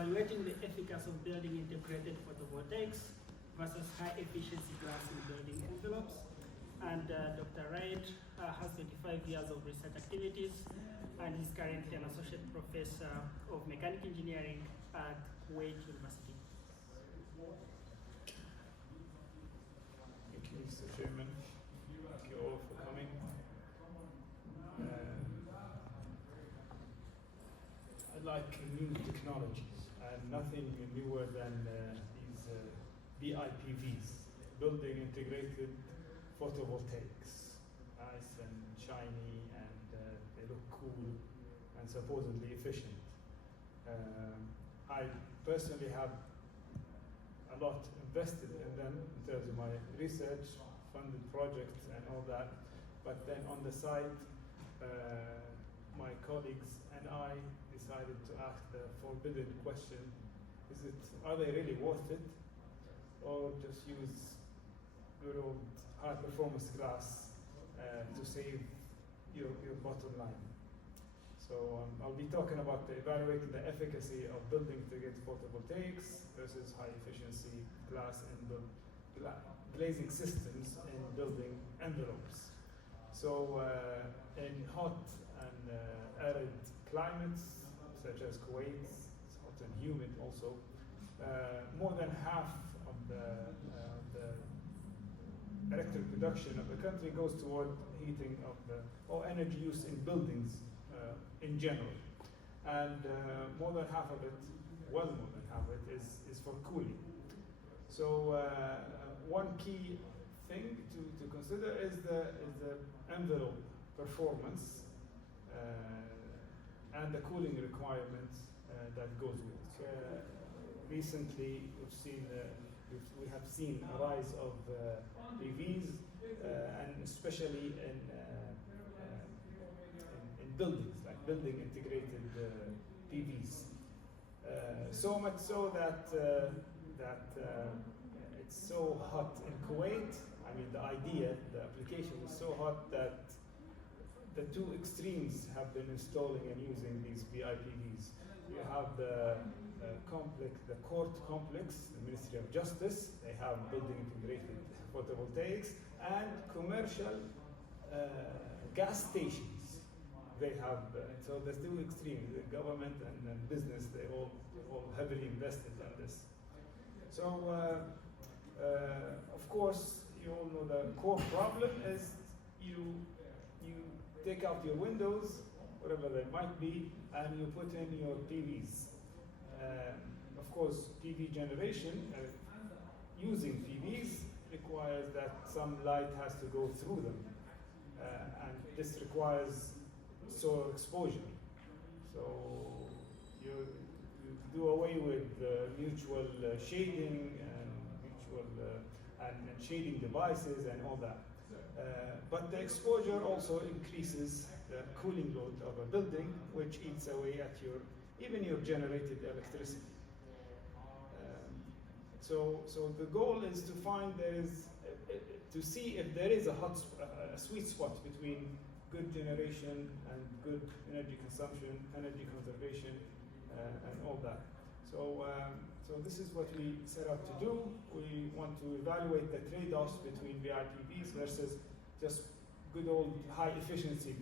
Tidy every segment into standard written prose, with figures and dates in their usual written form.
evaluating the efficacy of building integrated photovoltaics versus high efficiency glass in building envelopes. And Dr. Raed has 25 years of research activities and is currently an associate professor of mechanical engineering at Raed University. Thank you, Mr. Chairman. Thank you all for coming. I like new technologies, and nothing newer than these BIPVs, building integrated photovoltaics. Nice and shiny, and they look cool and supposedly efficient. I personally have a lot invested in them in terms of my research, funded projects and all that. But then on the side, my colleagues and I decided to ask the forbidden question: are they really worth it? Or just use good old high performance glass to save your bottom line? So I'll be talking about evaluating the efficacy of building integrated photovoltaics versus high efficiency glass and glazing systems in building envelopes. So in hot and arid climates, such as Kuwait, it's hot and humid also, more than half of the electric production of the country goes toward heating of or energy use in buildings in general. And more than half of it, well more than half of it, is for cooling. So one key thing to consider is the envelope performance and the cooling requirements that goes with it. Recently, we have seen a rise of PVs, and especially in buildings, like building integrated PVs. So much so that it's so hot in Kuwait. I mean, the application is so hot that the two extremes have been installing and using these BIPVs. You have the court complex, the Ministry of Justice. They have building integrated photovoltaics, and commercial gas stations. They have so there's two extremes: the government and business. They all heavily invested in this. So of course, you all know the core problem is you take out your windows, whatever they might be, and you put in your PVs. Of course, PV generation using PVs requires that some light has to go through them, and this requires solar exposure. So you do away with mutual shading and shading devices and all that. But the exposure also increases the cooling load of a building, which eats away at even your generated electricity. So the goal is to to see if there is a sweet spot between good generation and good energy consumption, energy conservation, and all that. So this is what we set out to do. We want to evaluate the trade-offs between BIPVs versus just good old high efficiency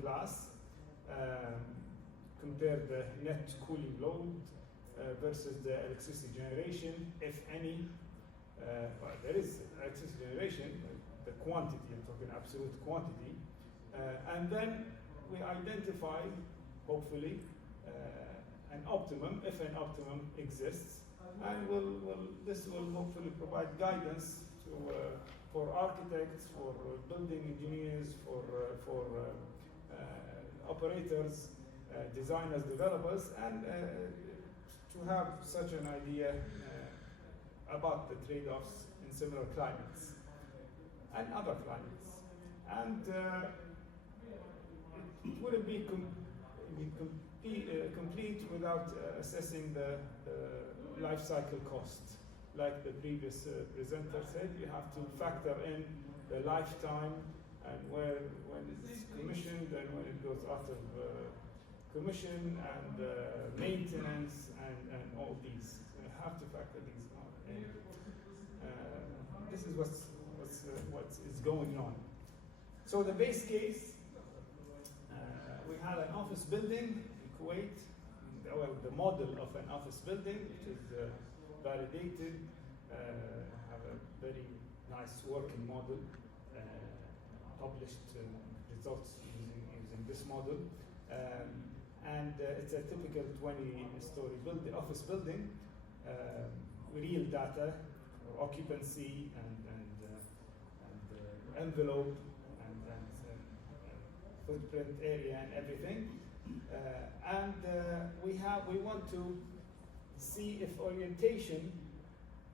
glass, compare the net cooling load versus the electricity generation, if any. Well, there is electricity generation, the quantity, I'm talking absolute quantity. And then we identify, hopefully, an optimum, if an optimum exists, and this will hopefully provide guidance for architects, for building engineers, for operators, designers, developers, and to have such an idea about the trade-offs in similar climates and other climates. And it wouldn't be complete without assessing the life cycle cost. Like the previous presenter said, you have to factor in the lifetime and when it's commissioned and when it goes out of commission, and maintenance and all have to factor these in. This is what is going on. So the base case, we have an office building in Kuwait, well, the model of an office building, which is validated, have a very nice working model, published results using this model. And it's a typical 20-story office building, real data, occupancy and envelope and footprint area and everything. We want to see if orientation,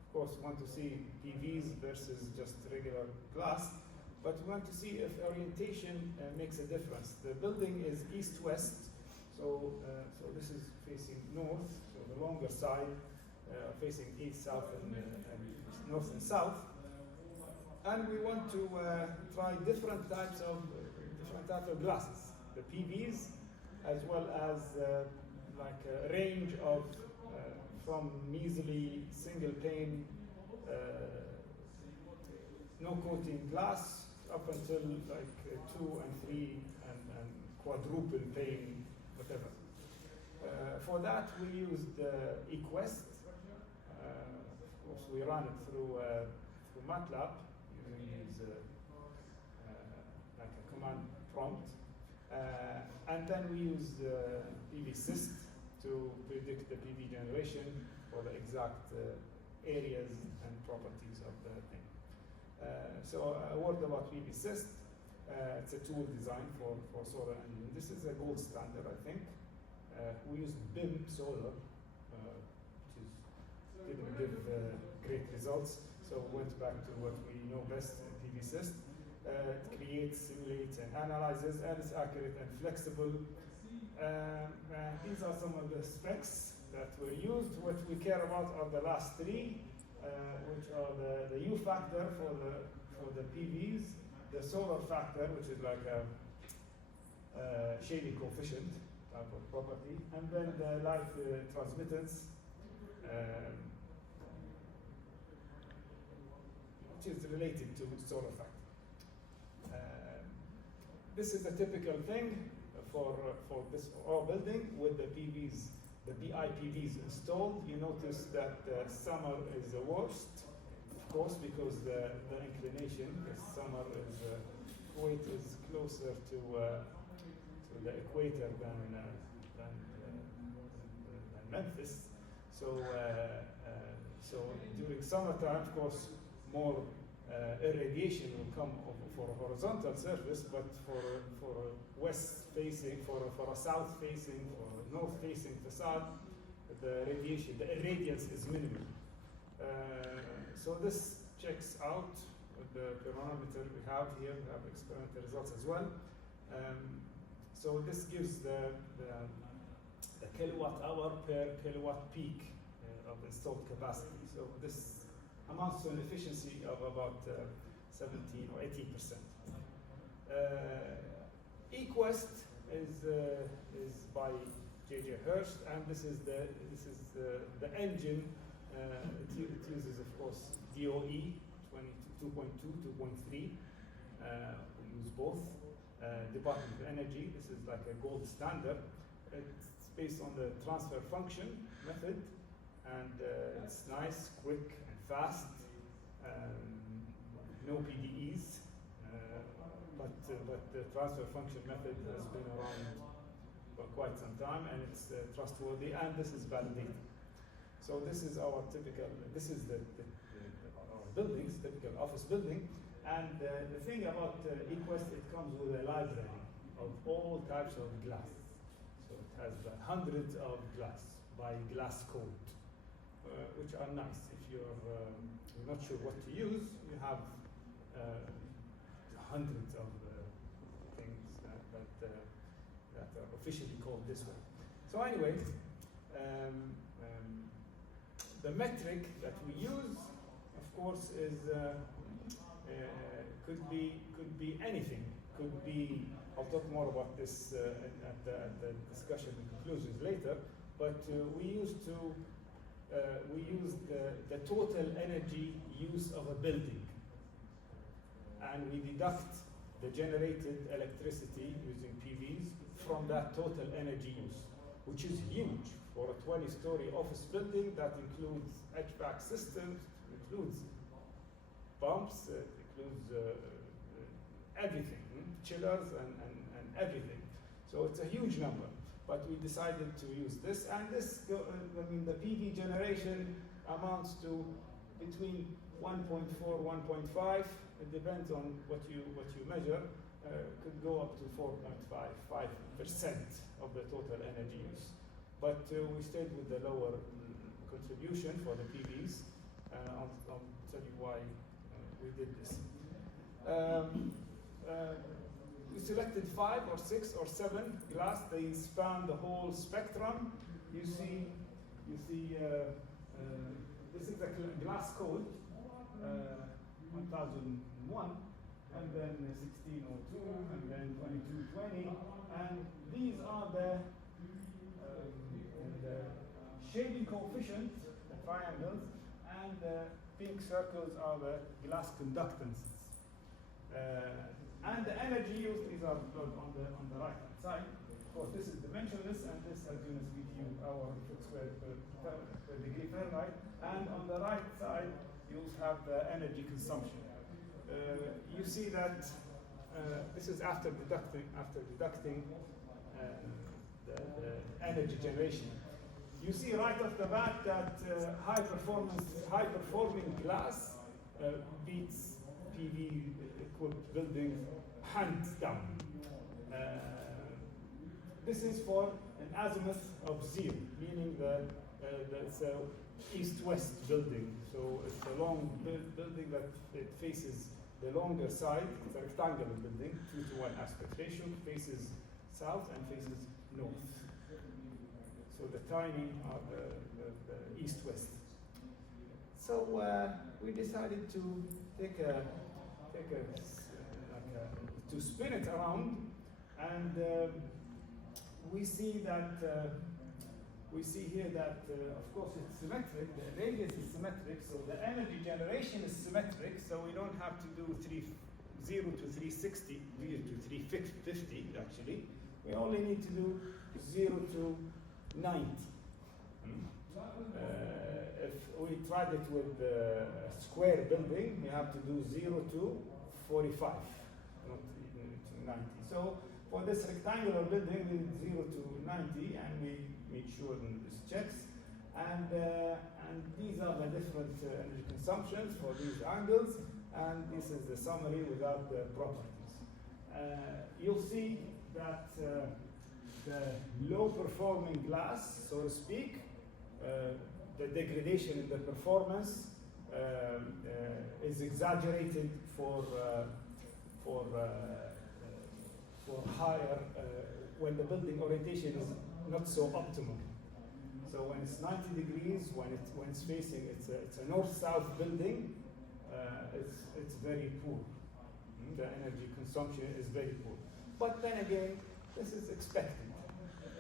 of course, we want to see PVs versus just regular glass, but we want to see if orientation makes a difference. The building is east-west, so this is facing north, so the longer side facing east, south, and north and south. And we want to try different types of glasses, the PVs, as well as like a range of from measly single pane, no coating glass, up until like 2 and 3 and quadruple pane, whatever. For that, we used eQuest. Of course, we ran it through MATLAB using these like a command prompt, and then we used PVSYST to predict the PV generation for the exact areas and properties of the thing. So a word about PVSYST. It's a tool designed for solar engine. This is a gold standard, I think. We used BIM solar, which didn't give great results. So we went back to what we know best, PVSYST. It creates, simulates, and analyzes, and it's accurate and flexible. These are some of the specs that were used. What we care about are the last three, which are the U factor for the PVs, the solar factor, which is like a shading coefficient type of property, and then the light transmittance, which is related to solar factor. This is a typical thing for this building with the PVs, the BIPVs installed. You notice that summer is the worst, of course, because the inclination. Summer is Kuwait is closer to the equator than Memphis. So during summertime, of course, more irradiation will come for a horizontal surface, but for a west facing, for a south facing, or north facing facade, the radiation, the irradiance is minimal. So this checks out with the pyrometer we have here. We have experimental results as well. So this gives the kilowatt hour per kilowatt peak of installed capacity. So this amounts to an efficiency of about 17 or 18%. eQuest is by J.J. Hurst, and this is the engine. It uses, of course, DOE 2.2, 2.3. We use both. Department of Energy. This is like a gold standard. It's based on the transfer function method, and it's nice, quick, and fast. No PDEs, but the transfer function method has been around for quite some time, and it's trustworthy, and this is validated. So this is our typical, this is our buildings, typical office building, and the thing about eQuest, it comes with a library of all types of glass. So it has hundreds of glass by glass code, which are nice. If you're not sure what to use, you have hundreds of things that are officially called this way. So anyway, the metric that we use, of course, is could be anything. Could be, I'll talk more about this at the discussion and conclusions later. But we used to we used the total energy use of a building, and we deduct the generated electricity using PVs from that total energy use, which is huge for a 20-story office building that includes HVAC systems, includes pumps, includes everything, chillers and everything. So it's a huge number, but we decided to use this, and this, the PV generation amounts to between 1.4, 1.5. It depends on what you measure. Could go up to 4.5% of the total energy use. But we stayed with the lower contribution for the PVs. I'll tell you why we did this. We selected 5 or 6 or 7 glass. They span the whole spectrum. You see, this is the glass code, 1001, and then 1602, and then 2220, and these are the shading coefficient, the triangles, and the pink circles are the glass conductances. And the energy used, these are on the right hand side. Of course, this is dimensionless, and this as units BTU, hour foot squared per degree Fahrenheit. And on the right side, you'll have the energy consumption. You see that this is after deducting the energy generation. You see right off the bat that high performing glass beats PV equipped buildings hands down. This is for an azimuth of 0, meaning that it's a east-west building. So it's a long building that it faces the longer side. It's a rectangular building, 2:1 aspect ratio, faces south and faces north. So the tiny are the east-west. So we decided to to spin it around, and we see here that of course it's symmetric. The radius is symmetric, so the energy generation is symmetric. So we don't have to do 0 to 360, 0 to 350 actually. We only need to do 0 to 90. If we tried it with a square building, you have to do 0 to 45, not even to 90. So for this rectangular building, we did 0 to 90, and we made sure that this checks. And these are the different energy consumptions for these angles, and this is the summary without the properties. You'll see that the low-performing glass, so to speak, the degradation in the performance is exaggerated for higher when the building orientation is not so optimal. So when it's 90 degrees, when it's facing, it's a north-south building, it's very poor. The energy consumption is very poor. But then again, this is expected,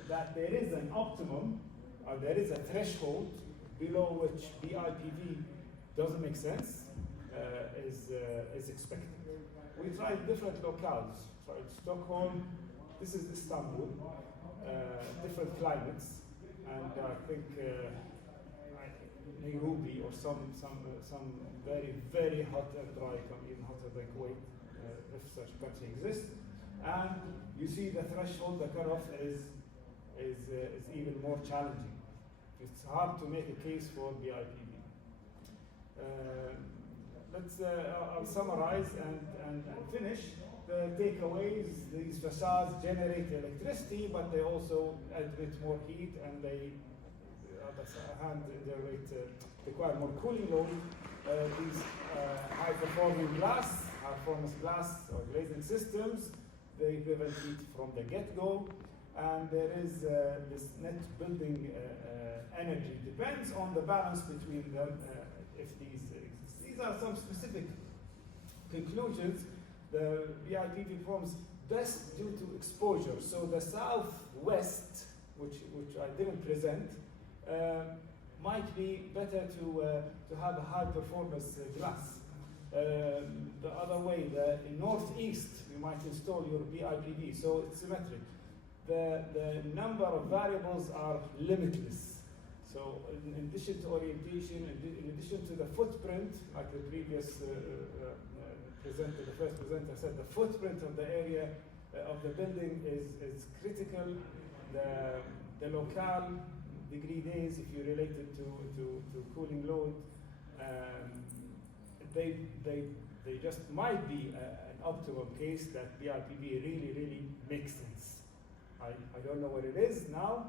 that there is an optimum, or there is a threshold below which BIPV doesn't make sense, is expected. We tried different locales. Tried Stockholm, this is Istanbul, different climates, and I think Nairobi or some very, very hot and dry, even hotter than Kuwait, if such a country exists. And you see the threshold, the cutoff is even more challenging. It's hard to make a case for BIPV. I'll summarize and finish. The takeaways: these facades generate electricity, but they also admit more heat, and they require more cooling load. These high-performing glass, high-performance glass or glazing systems, they prevent heat from the get-go, and there is this net building energy depends on the balance between them if these exist. These are some specific conclusions. The BIPV performs best due to exposure. So the southwest, which I didn't present, might be better to have a high performance glass. The other way, in northeast, you might install your BIPV, so it's symmetric. The number of variables are limitless. So in addition to orientation, in addition to the footprint, like the previous presenter, the first presenter said, the footprint of the area of the building is critical. The locale, degree days, if you relate it to cooling load, they just might be an optimal case that BIPV really makes sense. I don't know what it is now.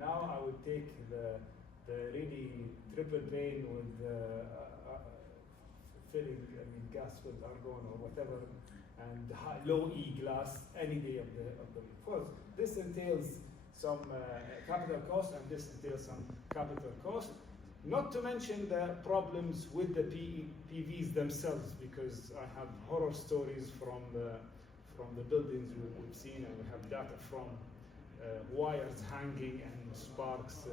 Now I would take the really triple pane with filling gas with argon or whatever, and low E glass any day of the week. Of course, this entails some capital cost, and this entails some capital cost. Not to mention the problems with the PVs themselves, because I have horror stories from the buildings we've seen, and we have data from wires hanging and sparks.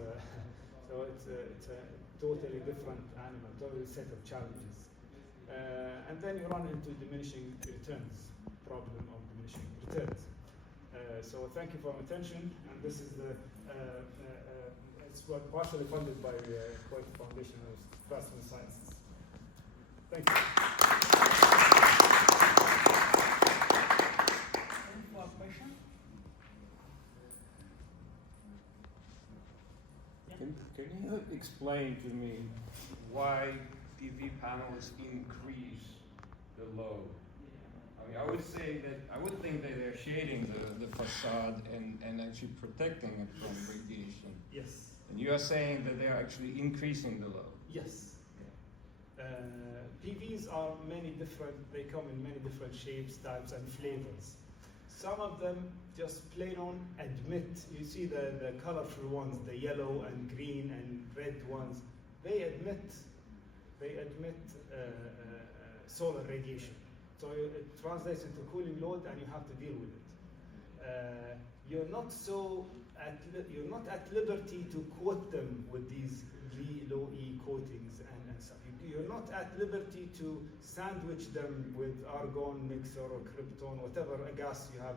So it's a totally different animal, totally set of challenges. And then you run into diminishing returns, problem of diminishing returns. So thank you for your attention, and this is it's partially funded by Kuwait Foundation of Craftsman Sciences. Thank you. Any more question? Can you explain to me why PV panels increase the load? I mean, I would think that they're shading the facade and actually protecting it from radiation. Yes. And you are saying that they're actually increasing the load. Yes. PVs are many different, they come in many different shapes, types, and flavors. Some of them just plain on admit, you see the colorful ones, the yellow and green and red ones, they admit solar radiation. So it translates into cooling load, and you have to deal with it. You're not at liberty to coat them with these low E coatings and stuff. You're not at liberty to sandwich them with argon mixer or krypton, whatever gas you have.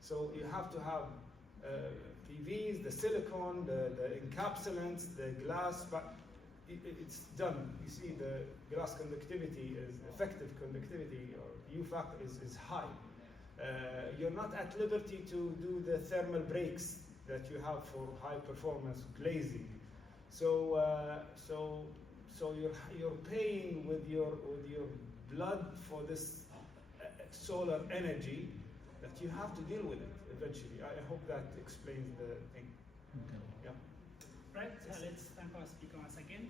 So you have to have PVs, the silicone, the encapsulants, the glass, but it's done. You see the glass conductivity, effective conductivity, or U factor is high. You're not at liberty to do the thermal breaks that you have for high performance glazing. So you're paying with your blood for this solar energy that you have to deal with it eventually. I hope that explains the thing. Right, let's thank our speaker once again.